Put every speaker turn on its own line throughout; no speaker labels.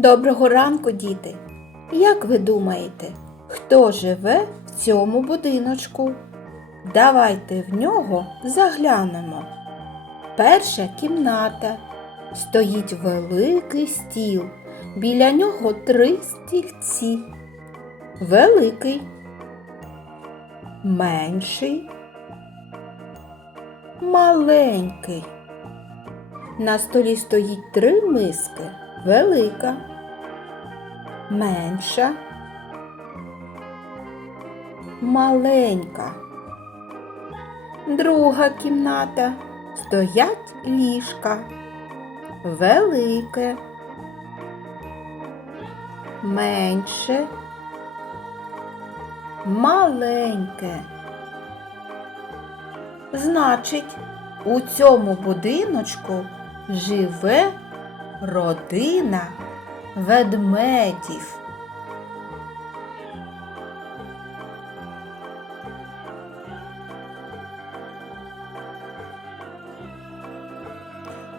Доброго ранку, діти! Як ви думаєте, хто живе в цьому будиночку? Давайте в нього заглянемо. Перша кімната. Стоїть великий стіл. Біля нього три стільці. Великий, менший, маленький. На столі стоїть три миски. Велика, менша, маленька. Друга кімната. Стоять ліжка. Велике, менше, маленьке. Значить, у цьому будиночку живе родина ведмедів.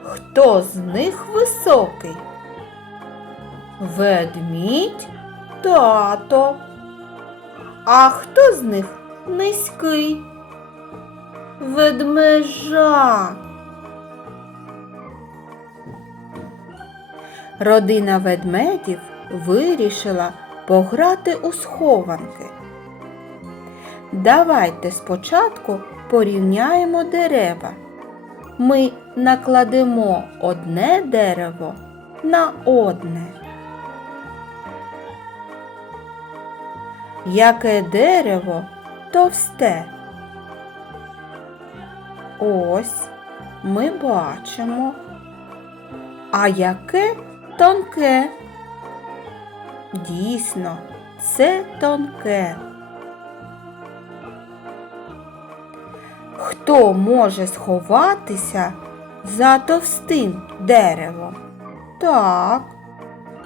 Хто з них високий? Ведмідь тато. А хто з них низький? Ведмежа. Родина ведмедів вирішила пограти у схованки. Давайте спочатку порівняємо дерева. Ми накладемо одне дерево на одне. Яке дерево товсте? Ось ми бачимо. А яке тонке? Дійсно, це тонке. Хто може сховатися за товстим деревом? Так,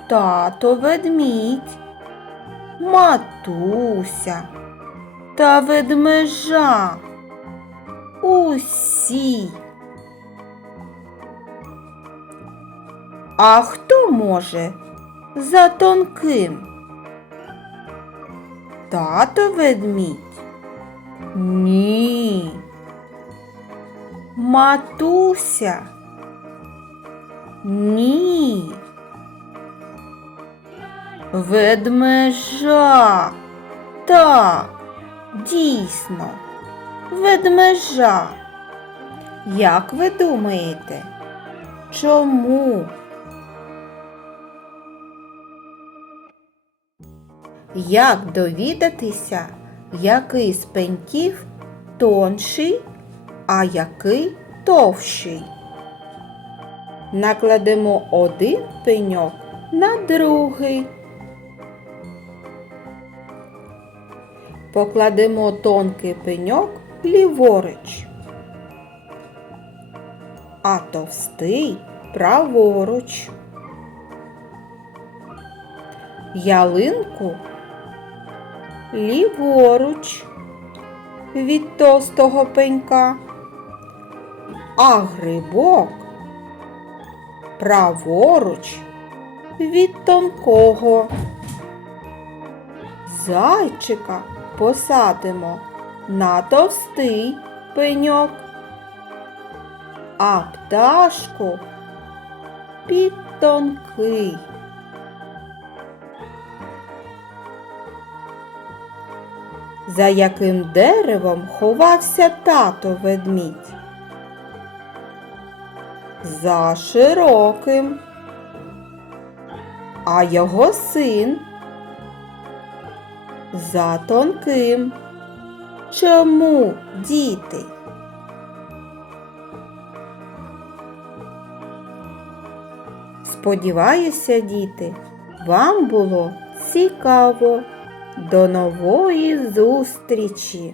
тато ведмідь, матуся та ведмежа. Усі. А хто може за тонким? Тато ведмідь? Ні. Матуся? Ні. Ведмежа. Так, дійсно, ведмежа. Як ви думаєте? Чому? Як довідатися, який з пеньків тонший, а який товщий? Накладемо один пеньок на другий. Покладемо тонкий пеньок ліворуч, а товстий праворуч. Ялинку ліворуч від товстого пенька, а грибок праворуч від тонкого. Зайчика посадимо на товстий пеньок, а пташку під тонкий. За яким деревом ховався тато ведмідь? За широким. А його син за тонким. Чому, діти? Сподіваюся, діти, вам було цікаво. До нової зустрічі!